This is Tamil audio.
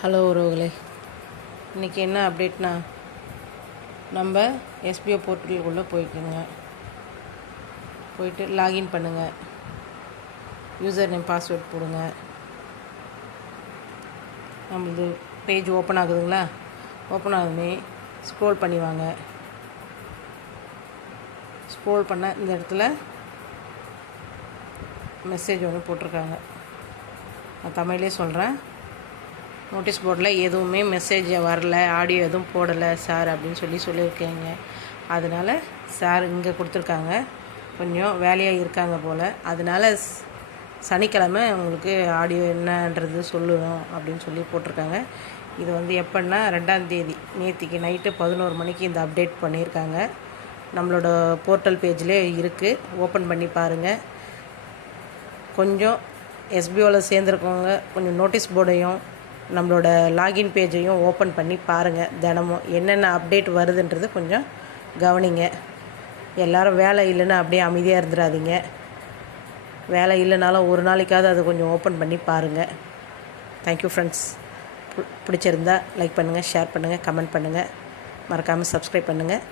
ஹலோ உறவுகளே. இன்றைக்கி என்ன அப்டேட்னா நம்ம எஸ்பிஓ போர்ட்டலுக்குள்ளே போய்க்குங்க. போயிட்டு லாகின் பண்ணுங்கள் யூசர் நேம் பாஸ்வேர்ட் போடுங்க. நம்மளது பேஜ் ஓப்பன் ஆகுதுங்களா? ஓப்பன் ஆகுதுமே ஸ்க்ரோல் பண்ணி வாங்க. ஸ்க்ரோல் பண்ண இந்த இடத்துல மெசேஜ் ஒன்று போட்டிருக்காங்க. நான் தமிழ்லேயே சொல்கிறேன் நோட்டீஸ் போர்டில் எதுவுமே மெசேஜ் வரல ஆடியோ எதுவும் போடலை சார் அப்படின்னு சொல்லி சொல்லியிருக்கீங்க. அதனால் சார் இங்கே கொடுத்துருக்காங்க. கொஞ்சம் வேலையாக இருக்காங்க போல். அதனால் சனிக்கிழமை உங்களுக்கு ஆடியோ என்னன்றது சொல்லணும் அப்படின்னு சொல்லி போட்டிருக்காங்க. இது வந்து எப்படின்னா ரெண்டாம் தேதி நேற்றுக்கு நைட்டு பதினோரு மணிக்கு இந்த அப்டேட் பண்ணியிருக்காங்க. நம்மளோட போர்ட்டல் பேஜ்லேயே இருக்குது ஓப்பன் பண்ணி பாருங்கள் கொஞ்சம் எஸ்பிஓவில் சேர்ந்துருக்கவங்க கொஞ்சம் நோட்டீஸ் போர்டையும் நம்மளோட லாகின் பேஜையும் ஓப்பன் பண்ணி பாருங்கள் தினமும் என்னென்ன அப்டேட் வருதுன்றது கொஞ்சம் கவனிங்க. எல்லாரும் வேலை இல்லைன்னா அப்படியே அமைதியாக இருந்துடாதீங்க. வேலை இல்லைனாலும் ஒரு நாளைக்காவது அதை கொஞ்சம் ஓப்பன் பண்ணி பாருங்கள் தேங்க்யூ ஃப்ரெண்ட்ஸ் பிடிச்சிருந்தா லைக் பண்ணுங்கள் ஷேர் பண்ணுங்கள் கமெண்ட் பண்ணுங்கள் மறக்காமல் சப்ஸ்கிரைப் பண்ணுங்கள்